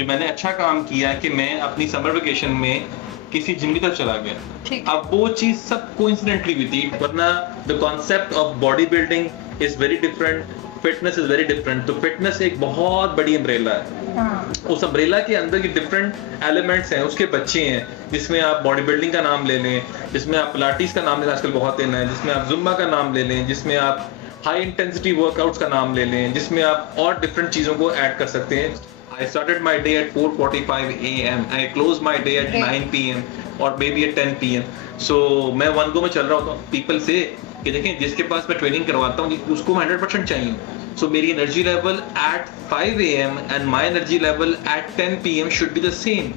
जो मैंने अच्छा काम किया कि मैं अपनी समर वेकेशन में किसी जिम की तरफ चला गया। अब वो चीज सब कोइंसिडेंटली हुई थी, वरना the concept of body building is very different, fitness is very different. तो फिटनेस एक बहुत बड़ी अम्ब्रेला है। उस अम्ब्रेला के अंदर के डिफरेंट एलिमेंट्स हैं, उसके बच्चे हैं, जिसमें आप बॉडी बिल्डिंग का नाम ले लें, जिसमें आप पिलाटीज का नाम लेना आजकल बहुत इन है, जिसमें आप जुम्बा का नाम ले लें, जिसमें आप हाई इंटेंसिटी वर्कआउट्स का नाम ले लें, जिसमें आप और डिफरेंट चीजों को ऐड कर सकते हैं। I started my day at 4:45 a.m. I closed my day at 9 p.m. or maybe at 10 p.m. So मैं वन गो में चल रहा होता हूँ। People say कि देखें जिसके पास मैं ट्रेनिंग करवाता हूँ उसको 100% चाहिए। So मेरी energy level at 5 a.m. and my energy level at 10 p.m. should be the same.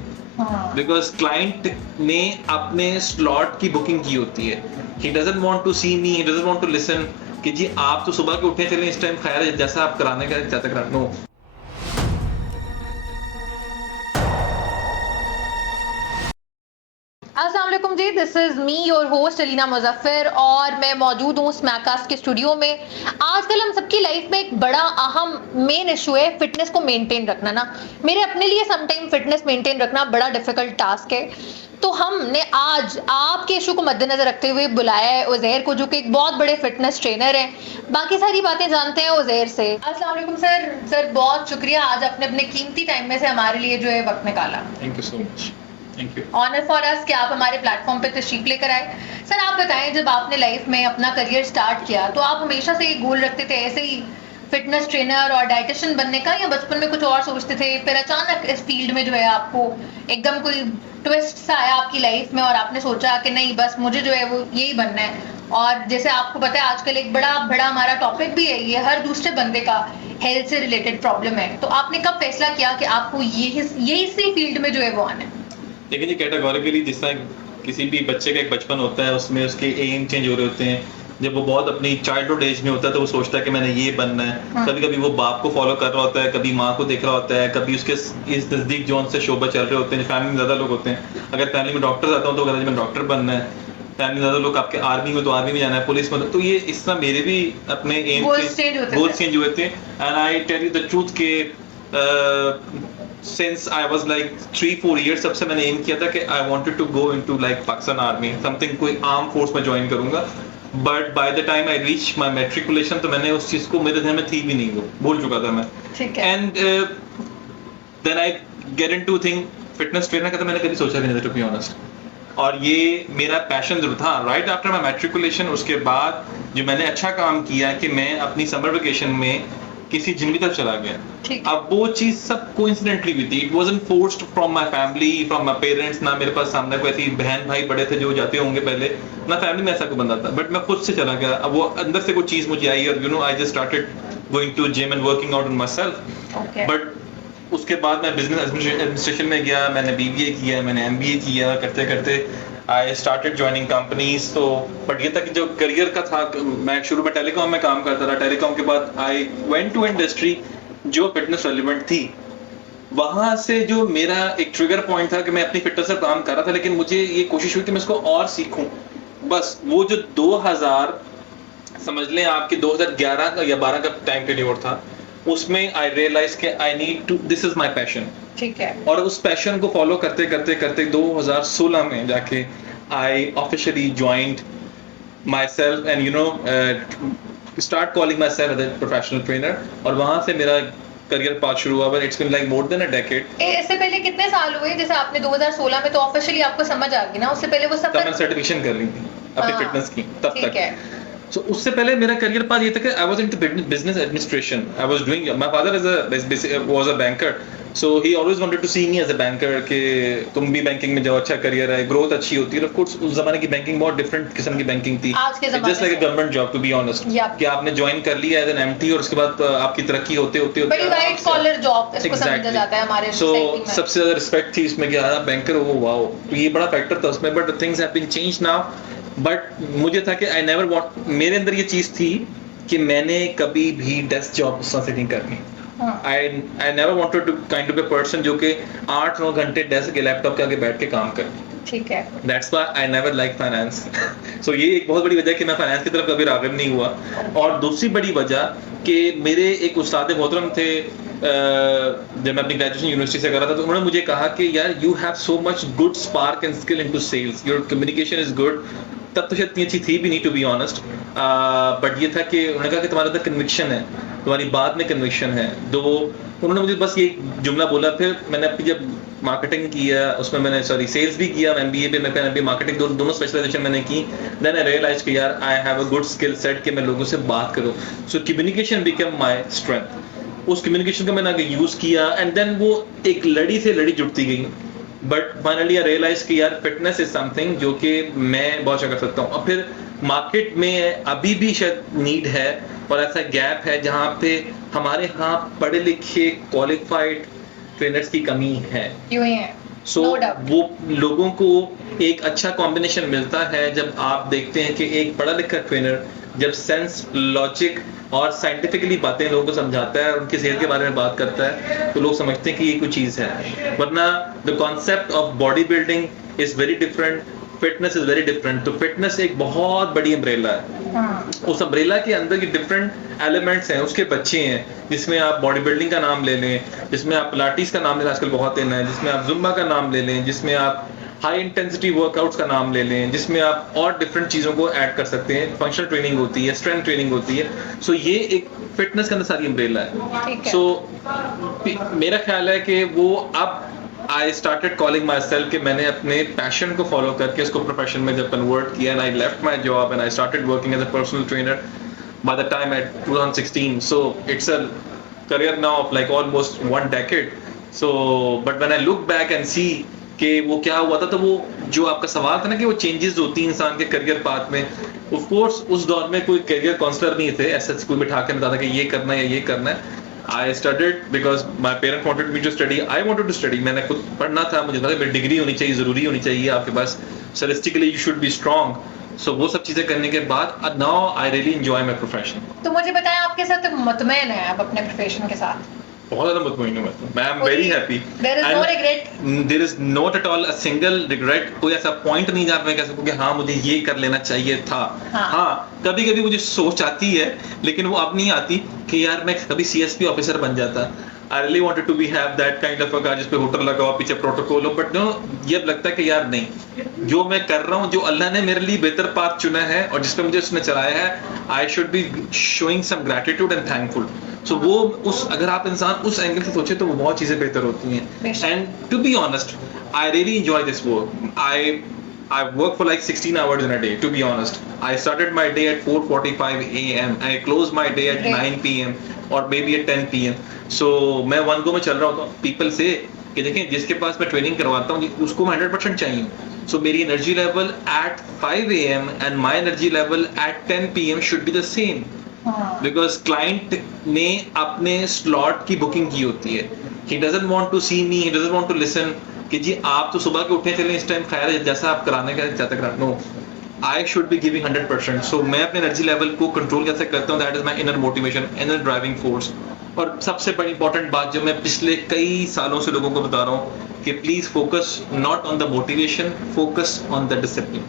Because client ने अपने slot की बुकिंग की होती है। He doesn't want to see me, he doesn't want to listen कि जी आप तो सुबह के उठे चलें इस टाइम खैर है जैसा आप कराने का चाहते करा नो। अस्सलाम वालेकुम जी, this is me your host Alina Muzaffar और मैं मौजूद हूँ स्मैककास्ट के स्टूडियो में। आजकल हम सबकी लाइफ में एक बड़ा अहम मेन इशू है फिटनेस को मेंटेन रखना ना। मेरे अपने लिए समटाइम फिटनेस मेंटेन रखना बड़ा डिफिकल्ट टास्क है। तो हमने आज आपके इशू को मद्देनजर रखते हुए बुलाया है उज़ैर को, जो कि एक बहुत बड़े फिटनेस ट्रेनर हैं। बाकी सारी बातें जानते हैं उज़ैर से। अस्सलाम वालेकुम सर। सर बहुत शुक्रिया, आज आपने अपने कीमती टाइम में से हमारे लिए जो है वक्त निकाला। Thank you so much. Thank you. Honour for us कि आप हमारे प्लेटफॉर्म पे तशरीफ लेकर आए। सर आप बताएं, जब आपने लाइफ में अपना करियर स्टार्ट किया तो आप हमेशा से ये गोल रखते थे ऐसे ही फिटनेस ट्रेनर और डाइटिशियन बनने का, या बचपन में कुछ और सोचते थे, फिर अचानक इस फील्ड में जो है आपको एकदम कोई ट्विस्ट सा आया आपकी लाइफ में और आपने सोचा कि नहीं बस मुझे जो है वो यही बनना है? और जैसे आपको पता है आजकल एक बड़ा हमारा टॉपिक भी है, ये हर दूसरे बंदे का हेल्थ से रिलेटेड प्रॉब्लम है। तो आपने कब फैसला किया कि आपको यही सी फील्ड में जो है वो आना है? लेकिन ये कैटेगोरिकली जिस तरह किसी भी बच्चे का एक बचपन होता है उसमें उसके एम चेंज हो रहे होते हैं। जब वो बहुत अपनी चाइल्डहुड एज में होता है तो वो सोचता है कि मैंने ये बनना है। कभी कभी वो बाप को फॉलो कर रहा होता है, कभी माँ को देख रहा होता है, कभी उसके इस नजदीक जोन से शोबा चल रहे होते हैं। फैमिली में ज्यादा लोग होते हैं, अगर फैमिली में डॉक्टर आता हूँ तो कहता है डॉक्टर बनना है। फैमिली में ज्यादा लोग आपके आर्मी में तो आर्मी में जाना है, पुलिस में। तो ये इस तरह मेरे भी अपने एम गोल चेंज हुए थे। And I tell you the truth के since I was like 3-4 years सबसे मैंने एम किया था कि I wanted to go into like Pakistan army something, कोई आर्म फोर्स में ज्वाइन करूंगा। But by the time I reach my matriculation तो मैंने उस चीज को मेरे ध्यान में थी भी नहीं, वो भूल चुका था मैं। And then I get into thing fitness trainer का तो मैंने कभी सोचा भी नहीं था, टू बी ऑनेस्ट। और ये मेरा पैशन जरूर था। राइट आफ्टर माय मैट्रिकुलेशन उसके बाद जो मैंने अच्छा काम किया कि मैं अपनी समर वेकेशन में किसी जिम की तरफ चला गया। अब वो चीज सब कोइंसिडेंटली हुई थी, it wasn't forced from my family, from my parents. ना मेरे पास सामने कोई ऐसी बहन भाई बड़े थे जो जाते होंगे पहले, ना फैमिली में ऐसा कोई बंदा था, बट मैं खुद से चला गया। अब वो अंदर से कोई चीज मुझे आई और you know I just started going to gym and working out on myself. But उसके बाद मैं बिजनेस एडमिनिस्ट्रेशन में गया, मैंने बीबीए किया, मैंने एमबीए किया। करते करते आई स्टार्टेड ज्वाइनिंग कंपनीज। तो बट ये था कि जो करियर का था, मैं शुरू में टेलीकॉम में काम करता था। टेलीकॉम के बाद आई वेंट टू इंडस्ट्री जो फिटनेस रेलिवेंट थी। वहां से जो मेरा एक ट्रिगर पॉइंट था कि मैं अपनी फिटनेस पर काम कर रहा था, लेकिन मुझे ये कोशिश हुई कि मैं इसको और सीखूं। बस वो जो 2000 समझ लें आपके 2011 या 12 का टाइम पीरियड था, उसमें आई रियलाइज के I need to, this is my passion. ठीक है। और उस पैशन को फॉलो करते करते करते 2016 में जाके I officially joined myself and you know start calling myself as a professional trainer. और वहां से मेरा करियर पाथ शुरू हुआ। It's been like more than a decade. इससे पहले कितने साल हुए? जैसे आपने 2016 में तो ऑफिशियली आपको समझ आ गई ना, उससे पहले वो सब मैंने सर्टिफिकेशन कर ली थी अपनी फिटनेस की तब तक। So, उससे पहले मेरा करियर पाथ ये था कि I was into business administration. I was doing, my father was a banker, so he always wanted to see me as a banker कि तुम भी बैंकिंग में जाओ, अच्छा करियर है, ग्रोथ अच्छी होती है। Of course उस जमाने की बैंकिंग बहुत डिफरेंट किस्म की बैंकिंग थी, just like a government job to be honest। कि आपने ज्वाइन कर लिया एज एन एमटी और उसके बाद आपकी तरक्की होते होते बड़ी वाइट कॉलर जॉब इसको समझा जाता है हमारे सोसाइटी में। सबसे ज्यादा रिस्पेक्ट थी इसमें कि यार बैंकर हो, वाओ। तो ये बड़ा फैक्टर था उसमें। But things have been changed now. But मुझे था कि आई नेवर वांट, मेरे अंदर ये चीज थी कि मैंने कभी भी डेस्क जॉब से नहीं करनी। I never wanted to kind of a person जो कि 8-9 घंटे डेस्क के लैपटॉप के आगे बैठ के काम करे। ठीक है। That's why I never like finance। So ये एक बहुत बड़ी वजह है कि मैं फाइनेंस की तरफ कभी राग़िब नहीं हुआ। और दूसरी बड़ी वजह कि मेरे एक उस्ताद मोहतरम थे जब मैं अपनी ग्रेजुएशन यूनिवर्सिटी से कर रहा था तो उन्होंने मुझे कहा कि यार you have so much good spark and skill into sales, your communication is good. तब तो शायद इतनी अच्छी थी भी नहीं, टू बी ऑनेस्ट, बट ये था कि उन्होंने कहा कि तुम्हारे अंदर कन्विक्शन है, तुम्हारी बात में कन्विक्शन है। तो उन्होंने मुझे बस ये जुमला बोला। फिर मैंने अपनी जब मार्केटिंग किया, उसमें मैंने सेल्स भी किया, MBA पे मैं MBA मार्केटिंग दोनों स्पेशलाइजेशन मैंने की। देन आई रियलाइज कि यार I have a good skill set कि मैं लोगों से बात करूं। So communication become my strength. उस कम्युनिकेशन का मैंने आगे यूज किया एंड देन वो एक लड़ी से लड़ी जुड़ती गई। बट फाइनली आई रियलाइज कि यार फिटनेस इज समथिंग जो कि मैं बहुत अच्छा कर सकता हूँ। और फिर मार्केट में अभी भी शायद नीड है और ऐसा गैप है जहाँ पे हमारे यहाँ पढ़े लिखे क्वालिफाइड ट्रेनर्स की कमी है। यूं ही है। सो No doubt. वो लोगों को एक अच्छा कॉम्बिनेशन मिलता है जब आप देखते हैं कि एक पढ़ा लिखा ट्रेनर जब सेंस, लॉजिक और साइंटिफिकली बातें लोगों को समझाता है और उनकी सेहत के बारे में बात करता है तो लोग समझते हैं कि ये कोई चीज़ है। वरना the concept of body building is very different, fitness is very different. तो फिटनेस एक बहुत बड़ी अम्ब्रेला है। उस अम्ब्रेला के अंदर के डिफरेंट एलिमेंट्स हैं, उसके बच्चे हैं, जिसमें आप बॉडी बिल्डिंग का नाम ले लें, जिसमें आप पिलाटीज का नाम लें, आजकल बहुत इन है, जिसमें आप जुम्बा का नाम ले लें, जिसमें आप हाई इंटेंसिटी वर्कआउट्स का नाम ले लें, जिसमें आप और डिफरेंट चीज़ों को ऐड कर सकते हैं। फंक्शनल ट्रेनिंग होती है, स्ट्रेंथ ट्रेनिंग होती है। सो ये एक फिटनेस के अंदर सारी अम्ब्रेला है। सो मेरा ख्याल है कि वो अब I started calling myself कि मैंने अपने पैशन को फॉलो करके उसको प्रोफेशन में जब कन्वर्ट किया, and I left my job and I started working as a personal trainer by the time at 2016. So it's a career now of like almost 1 decade. So but when I look back and see कि वो क्या हुआ था, तो वो जो आपका सवाल था ना कि वो चेंजेस होती हैं इंसान के करियर पाथ में, ऑफ कोर्स उस दौर में कोई करियर काउंसलर नहीं थे, ऐसा कोई बिठा के बताता कि ये करना है या ये करना है। I studied because my parents wanted me to study. I wanted to study. मैंने खुद पढ़ना था, मुझे लगा मेरी डिग्री होनी चाहिए, ज़रूरी होनी चाहिए आपके पास, statistically you should be strong. So वो सब चीज़ें करने के बाद now I really enjoy my profession. तो मुझे बताएं, आपके साथ मुतमईन है आप अपने प्रोफेशन के साथ? बहुत ज़्यादा मुतमईन हूँ मैं। I am very happy. There is no regret. There is not at all a single regret. कोई ऐसा पॉइंट नहीं जहाँ पे मैं कह सकूँ कि हाँ मुझे ये कर लेना चाहिए था। हाँ कभी कभी मुझे सोच आती है, लेकिन वो अब नहीं आती कि यार मैं कभी CSP ऑफिसर बन जाता। I really wanted to be have that kind of a car जिस पे होटल लगा हुआ, पीछे प्रोटोकॉल हो, बट नो ये लगता है कि यार नहीं, जो मैं कर रहा हूँ, जो अल्लाह ने मेरे लिए बेहतर पाथ चुना है और जिस पे मुझे उसने चलाया है, I should be showing some gratitude and thankful. So वो उस अगर आप इंसान उस एंगल से सोचे तो वो बहुत चीजें बेहतर होती हैं। And to be honest, I really enjoy this work. I work for like 16 hours in a day, to be honest. I started my day at 4:45 a.m. I close my day at 9 p.m. or maybe at 10 p.m. So मैं one go में चल रहा होता हूँ people से कि देखें जिसके पास मैं ट्रेनिंग करवाता हूँ उसको 100% चाहिए। So मेरी energy level at 5 a.m. and my energy level at 10 p.m. should be the same. Because client ने अपने slot की बुकिंग की होती है। He doesn't want to see me, he doesn't want to listen कि जी आप तो सुबह के उठे चले इस टाइम खैर है जैसा आप कराने का जाते करा। No, I should be giving 100%. So मैं अपने एनर्जी लेवल को कंट्रोल कैसे करता हूँ, that is my inner motivation, inner driving force. और सबसे बड़ी इंपॉर्टेंट बात जो मैं पिछले कई सालों से लोगों को बता रहा हूँ कि please focus not on the motivation, focus on the discipline,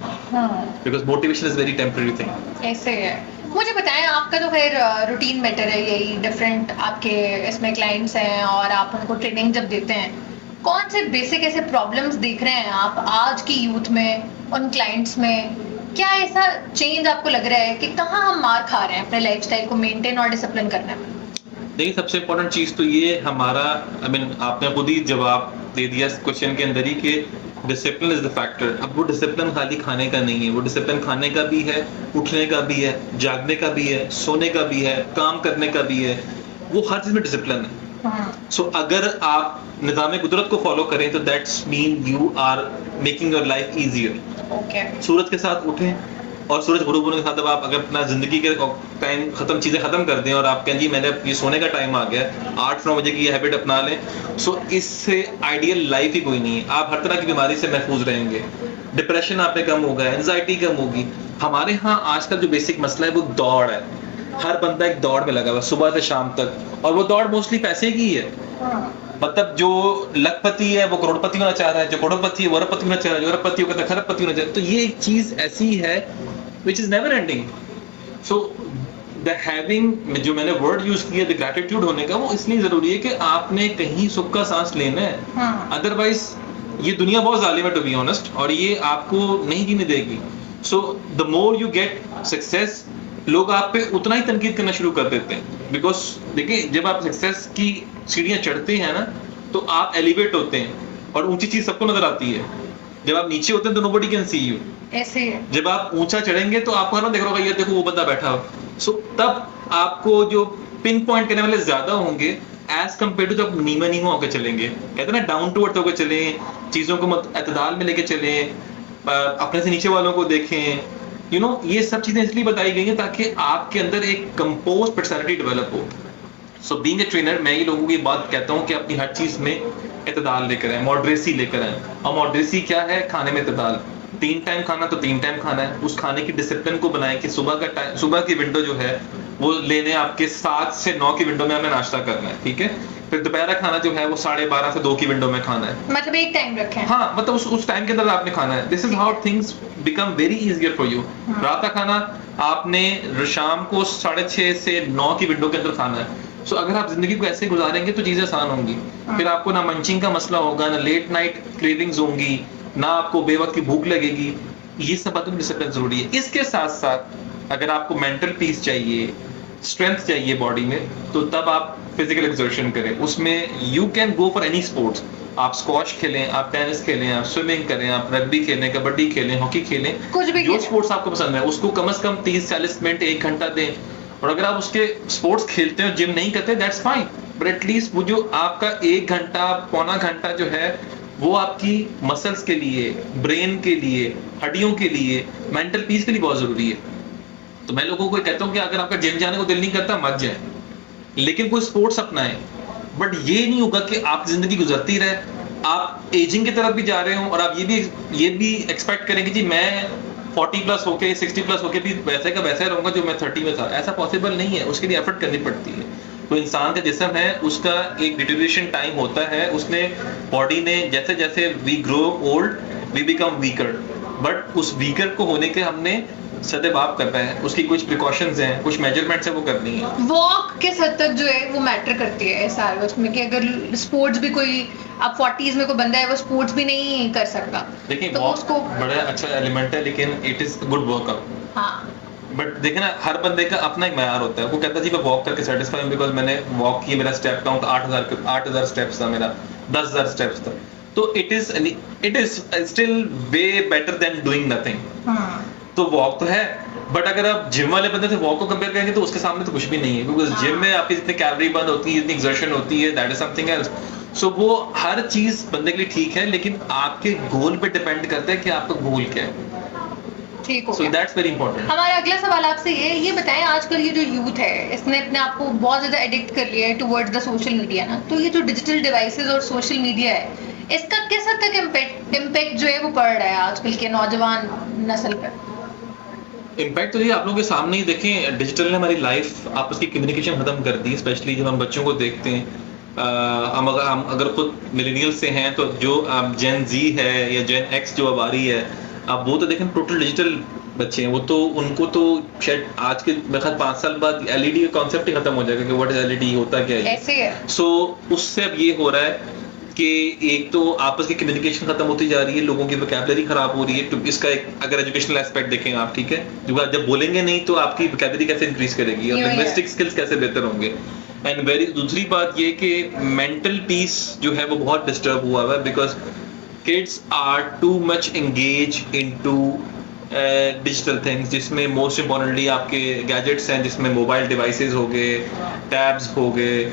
because motivation is very temporary thing. ऐसे है। मुझे बताएं, आपका तो फिर रूटीन बेटर है, यही डिफरेंट आपके इसमें क्लाइंट्स हैं और आप उनको ट्रेनिंग जब देते हैं, कौन से बेसिक ऐसे प्रॉब्लम्स देख रहे हैं आप आज की यूथ में, उन क्लाइंट्स में? क्या ऐसा चेंज आपको लग रहा है कि कहाँ हम मार खा रहे हैं अपने लाइफस्टाइल को मेंटेन और डिसिप्लिन करने में? देखिए सबसे इम्पोर्टेंट चीज़ तो ये हमारा, आपने खुद ही जवाब दे दिया क्वेश्चन के अंदर ही कि डिसिप्लिन इज द फैक्टर। अब वो डिसिप्लिन खाली खाने का नहीं है, वो डिसिप्लिन खाने का भी है, उठने का भी है, जागने का भी है, सोने का भी है, काम करने का भी है, वो हर चीज़ में डिसिप्लिन है। सो अगर आप निज़ाम कुदरत को फॉलो करें तो that's mean you are making your life easier. सूरज के साथ उठें और सूरज गुरूब होने के साथ अब आप अगर अपना जिंदगी के टाइम खत्म चीज़ें खत्म कर दें और आप कहें जी मैंने ये सोने का टाइम आ गया, 8-9 बजे की ये हैबिट अपना लें, सो इससे आइडियल लाइफ ही कोई नहीं है। आप हर तरह की बीमारी से महफूज रहेंगे, डिप्रेशन आप पे कम होगा, एंजाइटी कम होगी। हमारे यहाँ आजकल जो बेसिक मसला है वो दौड़ है। हर बंदा एक दौड़ में लगा हुआ सुबह से शाम तक, और वो दौड़ मोस्टली पैसे की है। मतलब जो लखपति है वो करोड़पति होना चाह रहा है, जो करोड़पति है वो अरबपति होना चाह रहा है, जो अरबपति होगा तो खरबपति होना चाह रहा है। तो ये एक चीज ऐसी है which is never ending. So the having जो मैंने वर्ड यूज किया द ग्रैटिट्यूड होने का, वो इसलिए जरूरी है कि आपने कहीं सुख का सांस लेना है, हाँ, अदरवाइज ये दुनिया बहुत जालिम है टू बी ऑनेस्ट, और ये आपको नहीं जीने देगी। So the more you get success, लोग आप पे उतना ही तनकीद करना शुरू कर देते हैं, बिकॉज देखिए जब आप सक्सेस की सीढ़ियां चढ़ते हैं ना तो आप एलिवेट होते हैं और ऊंची चीज सबको नजर आती है। जब आप नीचे होते हैं तो नोबडी कैन सी यू। ऐसे ही है। जब आप ऊंचा चढ़ेंगे तो आपको ना देख रहा होगा, ये देखो वो बंदा बैठा हो। सो तब आपको जो पिन पॉइंट करने वाले ज्यादा होंगे एज कम्पेयर टू जब नीमा नीमा होकर चलेंगे। कहते हैं ना डाउन टू अर्थ होकर चले, चीजों को एतदाल में लेके चले, अपने से नीचे वालों को देखें। यू नो ये सब चीजें इसलिए बताई गई हैं ताकि आपके अंदर एक कंपोज पर्सनैलिटी डेवलप हो। सो बीइंग ए ट्रेनर मैं ही लोगों को ये बात कहता हूँ कि अपनी हर चीज में एतदाल लेकर आए, मॉडरेसी लेकर आए। और मॉडरेसी क्या है? खाने में एतदाल। 3 टाइम खाना तो 3 टाइम खाना है। उस खाने की डिसिप्लिन को बनाएं कि सुबह का टाइम, सुबह की विंडो जो है वो लेने आपके 7 से 9 की विंडो में हमें नाश्ता करना है, ठीक है। फिर दोपहर का खाना जो है वो 12:30 से 2 की विंडो में खाना है। मतलब एक टाइम रखें। हाँ, मतलब उस टाइम के अंदर आपने खाना है। This is how things become very easier for you. रात का खाना आपने शाम को 6:30 से 9 की विंडो के अंदर खाना है। सो अगर आप जिंदगी को ऐसे गुजारेंगे तो चीजें आसान होंगी। फिर आपको ना मंचिंग का मसला होगा, ना लेट नाइट क्रेविंग्स होंगी, ना आपको बेवक्त की भूख लगेगी। ये सब बातों में डिसिप्लिन जरूरी है। इसके साथ साथ अगर आपको मेंटल पीस चाहिए, स्ट्रेंथ चाहिए बॉडी में, तो तब आप फिजिकल एक्सर्शन करें। उसमें you can go for any sports. आप स्क्वॉश खेलें, आप टेनिस खेलें, आप स्विमिंग करें, आप रग्बी खेलें, कबड्डी खेलें, हॉकी खेलें, कुछ भी जो खेलें। स्पोर्ट्स आपको पसंद है उसको कम से कम 30-40 मिनट 1 घंटा दें। और अगर आप उसके स्पोर्ट्स खेलते हैं, जिम नहीं करते, दैट्स फाइन, बट एटलीस्ट वो जो आपका 1 घंटा पौना घंटा जो है वो आपकी मसल्स के लिए, ब्रेन के लिए, हड्डियों के लिए, मेंटल पीस के लिए बहुत जरूरी है। तो मैं लोगों को कहता हूँ कि अगर आपका जिम जाने को दिल नहीं करता मत जाए, लेकिन कोई स्पोर्ट्स अपनाएं। बट ये नहीं होगा कि आपकी जिंदगी गुजरती रहे, आप एजिंग की तरफ भी जा रहे हो और आप ये भी एक्सपेक्ट करेंगे जी मैं 40 प्लस होके 60 प्लस होके भी वैसे का वैसे रहूंगा जो मैं 30 में था। ऐसा पॉसिबल नहीं है, उसके लिए एफर्ट करनी पड़ती है। तो इंसान का जिस्म है उसका एक डिटेरियोरेशन टाइम होता है, उसने बॉडी ने जैसे जैसे we grow old we become weaker, but उस वीकर को होने के हमने सदैव करना है। उसकी कुछ प्रिकॉशंस हैं, कुछ मेजरमेंट्स है वो करनी है। वॉक किस हद तक जो है वो मैटर करती है सारे उसमें, कि अगर स्पोर्ट्स भी कोई अब 40s में कोई बंदा है वो स्पोर्ट्स भी नहीं कर सकता, देखिए तो वॉक उसको बड़ा अच्छा एलिमेंट है, लेकिन इट इज गुड वर्कआउट। हाँ बट देखिए ना, हर बंदे का अपना एक मैयार होता है। वो कहता है जी मैं वॉक करके सेटिस्फाई हूं बिकॉज मैंने वॉक किया, मेरा स्टेप काउंट 8,000 स्टेप्स था, मेरा 10,000 स्टेप्स था। तो it is still way better than doing nothing. हाँ तो वॉक तो है, बट अगर आप जिम वाले बंदे से वॉक को कंपेयर करेंगे तो उसके सामने तो कुछ भी नहीं है, बिकॉज जिम में आपकी जितनी कैलोरी बर्न होती है, जितनी एक्सर्शन होती है, दैट इज समथिंग एल्स। सो वो हर चीज बंदे के लिए ठीक है, लेकिन आपके गोल पे डिपेंड करता है कि आपका गोल क्या है। ठीक हो सो गया। That's very important. हमारा अगला सवाल आपसे ये बताएं, आजकल ये जो यूथ है इसने अपने आप को बहुत ज्यादा एडिक्ट कर लिया है टुवर्ड्स द सोशल मीडिया ना, तो ये जो डिजिटल डिवाइसेस और सोशल मीडिया है इसका किस हद तक इम्पैक्ट जो है वो पड़ रहा है आजकल के नौजवान नस्ल पर? इम्पैक्ट तो ये आप लोगों के सामने ही देखें, डिजिटल ने हमारी लाइफ आपस की कम्युनिकेशन खत्म कर दी। स्पेशली जब हम बच्चों को देखते हैं, हम अगर खुद मिलेनियल से हैं तो जो जेन जी है या जेन एक्स जो अब आ रही है, अब वो तो देखें टोटल डिजिटल बच्चे हैं। वो तो उनको तो शायद आज के मेरे ख्याल 5 साल बाद एलईडी का कॉन्सेप्ट ही खत्म हो जाएगा कि व्हाट इज एलईडी, होता क्या है। ऐसे है। सो उससे अब ये हो रहा है कि एक तो आपस की कम्युनिकेशन खत्म होती जा रही है, लोगों की वोकैबुलरी खराब हो रही है। तो इसका एक अगर एजुकेशनल एस्पेक्ट देखें आप, ठीक है, जब बोलेंगे नहीं तो आपकी वोकैबुलरी कैसे इंक्रीज करेगी और लिंग्विस्टिक स्किल्स कैसे बेहतर होंगे। एंड दूसरी बात ये कि मेंटल पीस जो है वो बहुत डिस्टर्ब हुआ है, because kids are too much engage into digital things, जिसमें मोस्ट इंपॉर्टेंटली आपके गैजेट्स हैं, जिसमें मोबाइल डिवाइसेस हो गए, टैब्स हो गए,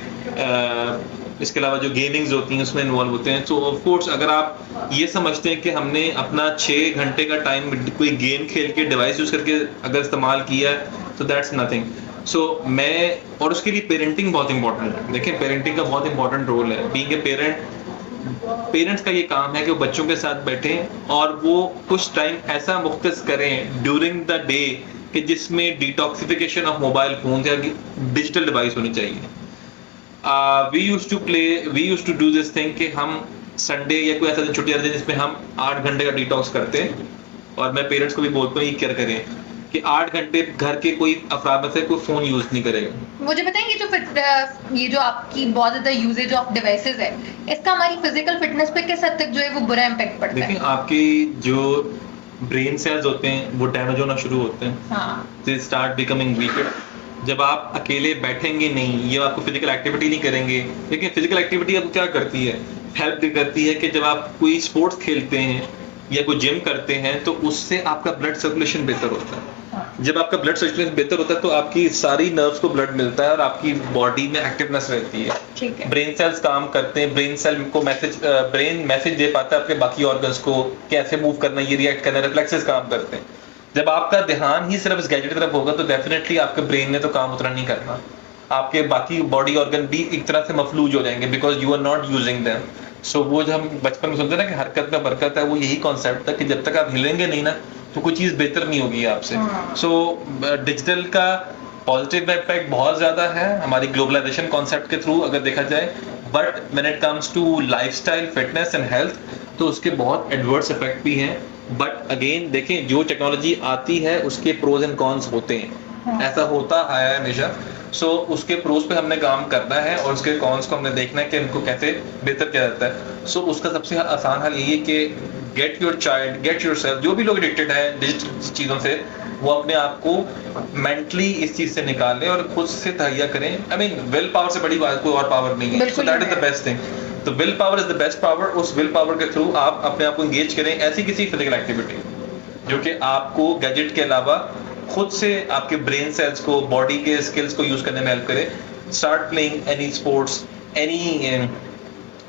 इसके अलावा जो गेमिंग्स होती हैं उसमें इन्वॉल्व होते हैं। सो ऑफ कोर्स अगर आप ये समझते हैं कि हमने अपना 6 घंटे का टाइम कोई गेम खेल के डिवाइस यूज करके अगर इस्तेमाल किया है तो दैट्स नथिंग। सो मैं और उसके लिए पेरेंटिंग बहुत इंपॉर्टेंट है। देखिए पेरेंटिंग का बहुत इंपॉर्टेंट रोल है। बीइंग ए पेरेंट्स का ये काम है कि वो बच्चों के साथ बैठें और वो कुछ टाइम ऐसा मुख्तस करें ड्यूरिंग द डे कि जिसमें डिटॉक्सिफिकेशन ऑफ मोबाइल फोन या डिजिटल डिवाइस होनी चाहिए। we used to do this thing कि हम संडे या कोई ऐसा दिन, छुट्टी वाला दिन, जिसमें हम 8 घंटे का डिटॉक्स करते हैं। और मैं पेरेंट्स को भी बोलता हूँ ये क्या करें, कि 8 घंटे घर के कोई अफराद में से कोई फोन यूज नहीं करेगा। मुझे बताएंगे ये जो आपकी बहुत ज्यादा यूजेज ऑफ डिवाइसेस है, इसका हमारी फिजिकल फिटनेस पे किस हद तक जो है वो बुरा इम्पैक्ट पड़ता देखिए है? आपकी जो ब्रेन सेल्स होते हैं वो डैमेज होना शुरू होते हैं, हाँ, दे स्टार्ट बिकमिंग वीकर। जब आप अकेले बैठेंगे नहीं या आपको फिजिकल एक्टिविटी नहीं करेंगे, देखिए फिजिकल एक्टिविटी आपको क्या करती है, हेल्प भी करती है कि जब आप कोई स्पोर्ट्स खेलते हैं या कोई जिम करते हैं तो उससे आपका ब्लड सर्कुलेशन बेहतर होता है। जब आपका ब्लड सर्कुलेशन बेहतर होता है तो आपकी सारी नर्व्स को ब्लड मिलता है और आपकी बॉडी में एक्टिवनेस रहती है। ठीक है। ब्रेन सेल्स काम करते हैं, ब्रेन सेल को ब्रेन मैसेज दे पाता है अपने बाकी ऑर्गन्स को कैसे मूव करना, ये रिएक्ट करना, रिफ्लेक्सेस काम करते हैं। जब आपका ध्यान ही सिर्फ इस गैजेट की तरफ होगा तो डेफिनेटली आपके ब्रेन ने तो काम उतना नहीं करना, आपके बाकी बॉडी ऑर्गन भी एक तरह से मफलूज हो जाएंगे because you are not using them. So वो जो हम बचपन में सुनते ना कि हरकत में बरकत है, वो यही कॉन्सेप्ट था कि जब तक आप हिलेंगे नहीं ना तो कोई चीज बेहतर नहीं होगी आपसे। सो डिजिटल का पॉजिटिव इम्पैक्ट बहुत ज्यादा है हमारी ग्लोबलाइजेशन कॉन्सेप्ट के थ्रू अगर देखा जाए, but when it comes to lifestyle, fitness and health तो उसके बहुत एडवर्स इफेक्ट भी हैं। बट अगेन देखें, जो टेक्नोलॉजी आती है उसके प्रोज एंड कॉन्स होते हैं, ऐसा होता आया है हमेशा। सो उसके प्रोज पे हमने काम करना है और उसके कॉन्स को हमने देखना है कि इनको कैसे बेहतर किया जाता है। सो उसका सबसे आसान हल यही है कि get your child, get your self, जो भी लोग एडिक्टेड हैं डिजिटल चीज़ों से, वो अपने आप को मेंटली इस चीज से निकालें और खुद से तहैया करें। आई मीन विल पावर से बड़ी बात कोई और पावर नहीं है, so that is the best thing. तो will power is the best power. उस विल पावर के थ्रू आप अपने आप को एंगेज करें ऐसी किसी फिजिकल एक्टिविटी जो कि आपको गैजेट के अलावा खुद से आपके ब्रेन सेल्स को, बॉडी के स्किल्स को यूज करने में हेल्प करे। Start playing any sports, any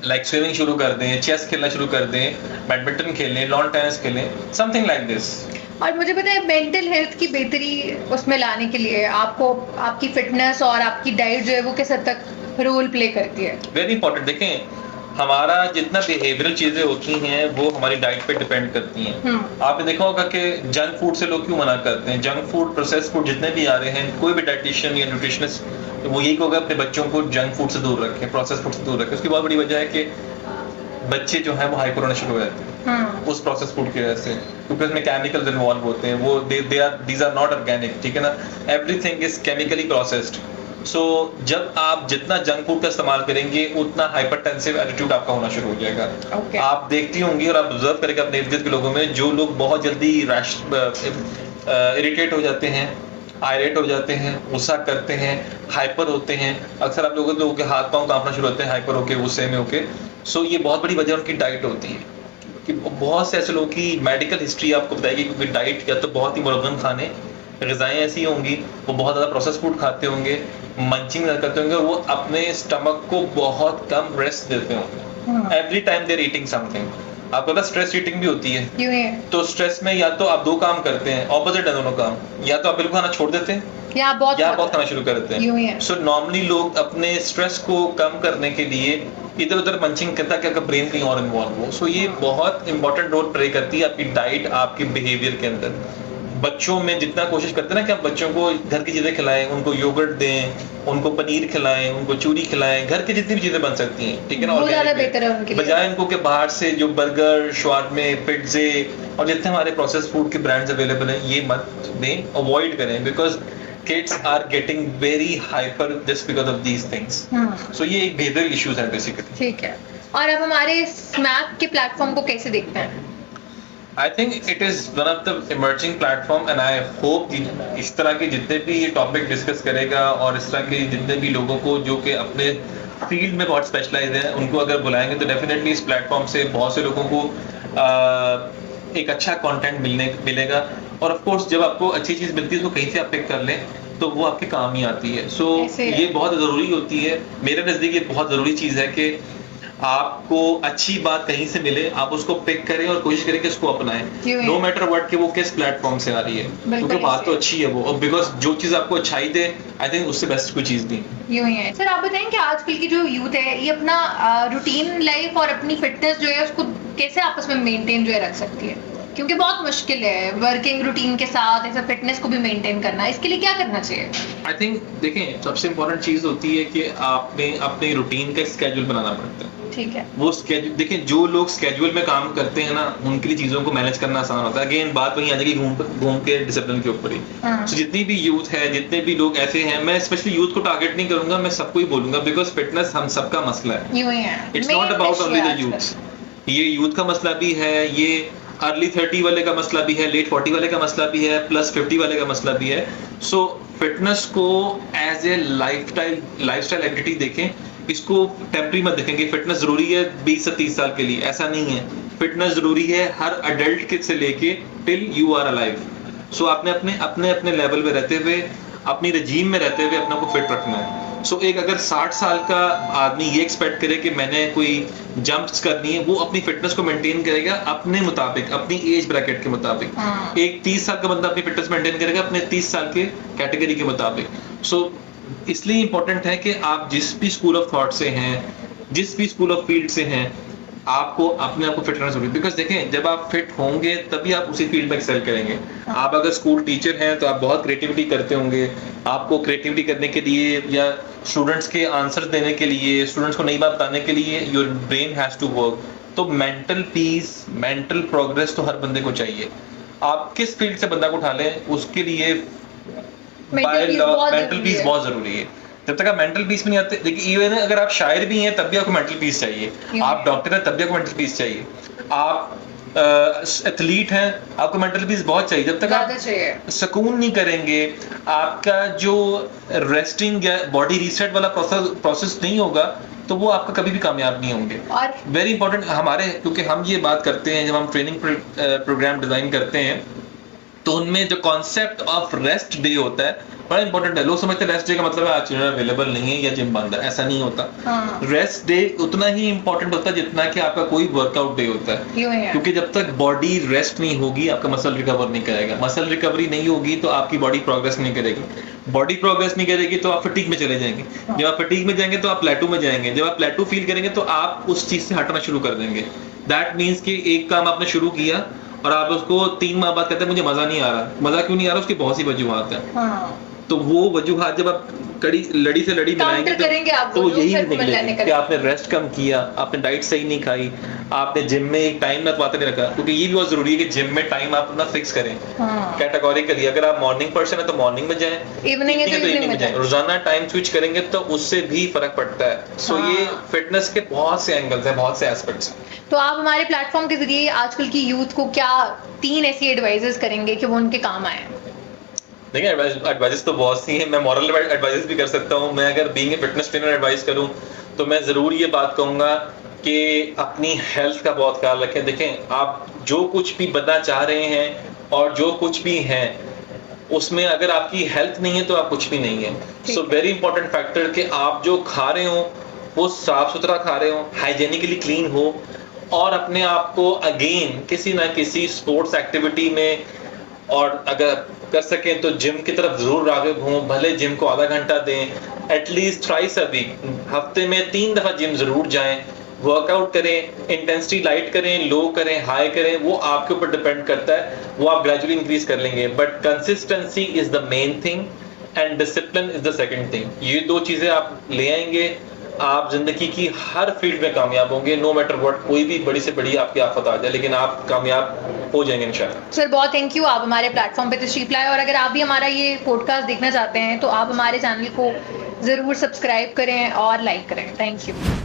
like swimming शुरू कर दें, चेस खेलना शुरू कर दें, बैडमिंटन खेलें, लॉन टेनिस खेलें, समथिंग लाइक दिस। और मुझे पता है मेंटल हेल्थ की बेहतरी उसमें लाने के लिए आपको आपकी फिटनेस और आपकी डाइट जो है वो किस हद तक रोल प्ले करती है? Very important. देखें, हमारा जितना बिहेवियरल चीजें होती हैं वो हमारी डाइट पे डिपेंड करती हैं। आपने देखा होगा कि जंक फूड से लोग क्यों मना करते हैं। जंक फूड, प्रोसेस फूड जितने भी आ रहे हैं, कोई भी डाइटिशियन या न्यूट्रिशनिस्ट तो वो यही कहोगा अपने बच्चों को जंक फूड से दूर रखें, प्रोसेस फूड से दूर रखें। उसकी बहुत बड़ी वजह है कि बच्चे जो है वो हाइपर होने शुरू हो जाते हैं उस प्रोसेस फूड की वजह से, क्योंकि उसमें केमिकल्स इन्वॉल्व होते हैं। वो दीज आर नॉट ऑर्गेनिक, ठीक है ना, एवरीथिंग इज केमिकली प्रोसेस्ड। सो जब आप जितना जंक फूड का इस्तेमाल करेंगे उतना हाइपरटेंसिव एटीट्यूड आपका होना शुरू हो जाएगा। आप देखती होंगी और आप ऑब्जर्व करेंगे अपने इर्द गिर्द के लोगों में, जो लोग बहुत जल्दी इरिटेट हो जाते हैं, आयरेट हो जाते हैं, गुस्सा करते हैं, हाइपर होते हैं, अक्सर आप लोगों के हाथ पांव कांपना शुरू होते हैं हाइपर होके, गुस्से में होके। सो ये बहुत बड़ी वजह उनकी डाइट होती है कि बहुत से ऐसे लोगों की मेडिकल हिस्ट्री आपको बताएगी, क्योंकि डाइट या तो बहुत ही मुरगन खाने, ग़िज़ाएं ऐसी होंगी, वो बहुत ज़्यादा प्रोसेस फूड खाते होंगे, मंचिंग करते होंगे और वो अपने स्टमक को बहुत कम रेस्ट देते होंगे। Every time they are eating something. आपको पता स्ट्रेस ईटिंग भी होती है। तो स्ट्रेस में या तो आप दो काम करते हैं, ऑपोजिट है दोनों काम, या तो आप बिल्कुल खाना छोड़ देते हैं या बहुत खाना शुरू कर देते हैं। सो नॉर्मली लोग अपने स्ट्रेस को कम करने के लिए इधर उधर मंचिंग करता है कि आपका ब्रेन कहीं और इन्वॉल्व हो। सो ये बहुत इंपॉर्टेंट रोल प्ले करती है आपकी डाइट, आपके बिहेवियर के अंदर। बच्चों में जितना कोशिश करते हैं ना कि आप बच्चों को घर की चीजें खिलाएं, उनको योगर्ट दें, उनको पनीर खिलाएं, उनको चूरी खिलाएं, घर की जितनी भी चीजें बन सकती हैं, ठीक है ना, ऑर्गेनिक, बजाय इनको के बाहर से जो बर्गर, शवारमे, पिज़्ज़े और जितने हमारे प्रोसेस फूड के ब्रांड्स अवेलेबल हैं ये मत दें, अवॉइड करें, because kids are getting very hyper just because of these things. So ये एक behavioral issues है basically. ठीक है। और अब हमारे स्मैक के प्लेटफॉर्म को कैसे देखते हैं? I think it is one of the emerging platform and I hope इस तरह के जितने भी ये टॉपिक डिस्कस करेगा और इस तरह के जितने भी लोगों को जो कि अपने फील्ड में बहुत स्पेशलाइज हैं उनको अगर बुलाएंगे तो डेफिनेटली इस प्लेटफॉर्म से बहुत से लोगों को एक अच्छा कंटेंट मिलेगा। और ऑफ कोर्स जब आपको अच्छी चीज मिलती है तो कहीं से आप पिक कर लें तो वो आपके काम ही आती है। सो ये बहुत ज़रूरी होती है, मेरे नज़दीक ये बहुत ज़रूरी चीज़ है कि आपको अच्छी बात कहीं से मिले, आप उसको पिक करें और कोशिश करें कि उसको अपनाएं, नो मैटर व्हाट कि वो किस प्लेटफॉर्म से आ रही है, क्योंकि बात तो अच्छी है वो, बिकॉज जो चीज़ आपको अच्छाई दे आई थिंक उससे बेस्ट कोई चीज़ नहीं। यूं ही है। सर आप बताएं कि आजकल की जो यूथ है ये अपना रूटीन लाइफ और अपनी फिटनेस जो है उसको कैसे आपस में मेंटेन जो है रख सकती है? क्योंकि बहुत मुश्किल है वर्किंग रूटीन के साथ ऐसा फिटनेस को भी मेंटेन करना, इसके लिए क्या करना चाहिए? आई थिंक देखें, सबसे इम्पोर्टेंट चीज़ होती है कि आपने अपने रूटीन का स्केड्यूल बनाना पड़ता है। ठीक है। वो स्केड्यूल देखें, जो लोग स्केड्यूल में काम करते हैं ना, उनके लिए चीज़ों को मैनेज करना आसान होता है। अगेन बात वहीं आ जाएगी घूम के डिसिप्लिन के ऊपर ही। हाँ। So, जितनी भी यूथ है, जितने भी लोग ऐसे हैं, मैं स्पेशली यूथ को टारगेट नहीं करूंगा, मैं सबको ही बोलूंगा, बिकॉज फिटनेस हम सबका मसला है। यूं ही है। It's Main not about issue only है द आजकल। यूथ। ये यूथ का मसला भी है, ये अर्ली 30 वाले का मसला भी है, लेट 40 वाले का मसला भी है, प्लस 50 वाले का मसला भी है। सो फिटनेस को एज ए लाइफस्टाइल एंटिटी देखें, इसको टेम्परी मत देखें कि फिटनेस जरूरी है 20 से 30 साल के लिए, ऐसा नहीं है। फिटनेस जरूरी है हर अडल्ट के से लेके टिल यू आर अलाइव। सो आपने अपने लेवल पे रहते हुए, अपनी रजीम में रहते हुए अपने को फिट रखना है। सो एक अगर 60 साल का आदमी ये एक्सपेक्ट करे कि मैंने कोई जंप्स करनी है, वो अपनी फिटनेस को मेंटेन करेगा अपने मुताबिक, अपनी एज ब्रैकेट के मुताबिक। हाँ। एक 30 साल का बंदा अपनी फिटनेस मेंटेन करेगा अपने 30 साल के कैटेगरी के मुताबिक। सो इसलिए इंपॉर्टेंट है कि आप जिस भी स्कूल ऑफ थॉट से हैं, जिस भी स्कूल ऑफ फील्ड से हैं, आपको अपने आप को फिट रहना जरूरी है। बिकॉज देखें, जब आप फिट होंगे तभी आप उसी फील्ड में एक्सेल करेंगे। आप अगर स्कूल टीचर हैं तो आप बहुत क्रिएटिविटी करते होंगे, आपको क्रिएटिविटी करने के लिए या स्टूडेंट्स के आंसर देने के लिए, स्टूडेंट्स को नई बात बताने के लिए your brain has to work. तो मेंटल पीस, मेंटल प्रोग्रेस तो हर बंदे को चाहिए। आप किस फील्ड से बंदा को उठा लें, उसके लिए बाय लॉ मेंटल पीस बहुत जरूरी है। जब तक आप मेंटल पीस में नहीं आते, देखिए इवन अगर आप शायर भी हैं तब भी आपको मेंटल पीस चाहिए, आप डॉक्टर हैं तब भी आपको मेंटल पीस चाहिए, आप एथलीट हैं आपको मेंटल पीस बहुत चाहिए। जब तक आप सुकून नहीं करेंगे, आपका जो रेस्टिंग या बॉडी रीसेट वाला प्रोसेस नहीं होगा, तो वो आपका कभी भी कामयाब नहीं होंगे। और वेरी इंपॉर्टेंट हमारे, क्योंकि हम ये बात करते हैं जब हम ट्रेनिंग प्रोग्राम डिजाइन करते हैं, तो उनमें जो कॉन्सेप्ट ऑफ रेस्ट डे होता है बड़ा इंपॉर्टेंट है। लोग समझते हैं रेस्ट डे का मतलब है आज अवेलेबल नहीं है या जिम बंद है, ऐसा नहीं होता। हाँ। रेस्ट डे उतना ही इंपॉर्टेंट होता है जितना कि आपका कोई वर्कआउट डे होता है। यूं ही है। क्योंकि जब तक बॉडी रेस्ट नहीं होगी, आपका मसल रिकवर नहीं करेगा। मसल रिकवरी नहीं होगी तो आपकी बॉडी प्रोग्रेस नहीं करेगी। बॉडी प्रोग्रेस नहीं करेगी तो आप फटीग में चले जाएंगे। जब आप फटीग में जाएंगे तो आप प्लेटू में जाएंगे। जब आप प्लेटू फील करेंगे तो आप उस चीज से हटना शुरू कर देंगे। दैट मीन्स कि एक काम आपने शुरू किया और आप उसको 3 माह बाद कहते हैं मुझे मजा नहीं आ रहा। मजा क्यों नहीं आ रहा? उसकी बहुत सी वजूहात है। हाँ। तो वो वजूहात जब आप लड़ी से लड़ी मिलाएंगे तो वो यही निकलेगी कि आपने रेस्ट कम किया, आपने डाइट सही नहीं खाई, आपने जिम में एक टाइम लगवाते नहीं रखा। क्योंकि ये भी बहुत जरूरी है कि जिम में टाइम आप अपना फिक्स करें कैटेगोरिकली। अगर आप मॉर्निंग पर्सन है तो मॉर्निंग में जाएं, इवनिंग है तो इवनिंग में जाएं। रोजाना टाइम स्विच करेंगे तो उससे भी फर्क पड़ता है। सो ये फिटनेस के बहुत से एंगल्स हैं, बहुत से एस्पेक्ट्स हैं। तो आप हमारे प्लेटफॉर्म के जरिए आजकल की यूथ को क्या 3 ऐसी एडवाइजेस करेंगे कि वो उनके काम आए? देखिए एडवाइस तो बहुत सी हैं। मैं मॉरल एडवाइस भी कर सकता हूँ। मैं अगर being a fitness trainer advice करूँ तो मैं ज़रूर ये बात कहूँगा कि अपनी हेल्थ का बहुत ख्याल रखें। देखें, आप जो कुछ भी बनना चाह रहे हैं और जो कुछ भी हैं, उसमें अगर आपकी हेल्थ नहीं है तो आप कुछ भी नहीं है। सो वेरी इंपॉर्टेंट फैक्टर कि आप जो खा रहे हो वो साफ सुथरा खा रहे हो, हाइजेनिकली क्लीन हो, और अपने आप को अगेन किसी ना किसी स्पोर्ट्स एक्टिविटी में, और अगर कर सकें तो जिम की तरफ जरूर राग़िब हों। भले जिम को आधा घंटा दें, एटलीस्ट थ्राइस अ वीक, हफ्ते में 3 दफा जिम जरूर जाएं, वर्कआउट करें, इंटेंसिटी लाइट करें, लो करें, हाई करें, वो आपके ऊपर डिपेंड करता है। वो आप ग्रेजुअली इंक्रीज कर लेंगे, but consistency is the main thing and discipline is the second thing. ये 2 चीजें आप ले आएंगे, आप जिंदगी की हर फील्ड में कामयाब होंगे। नो मैटर व्हाट, कोई भी बड़ी से बड़ी आपकी आफत आ जाए, लेकिन आप कामयाब हो जाएंगे इंशाल्लाह। सर बहुत थैंक यू, आप हमारे प्लेटफॉर्म पे तशरीफ लाए। और अगर आप भी हमारा ये पॉडकास्ट देखना चाहते हैं तो आप हमारे चैनल को ज़रूर सब्सक्राइब करें और लाइक करें। Thank you.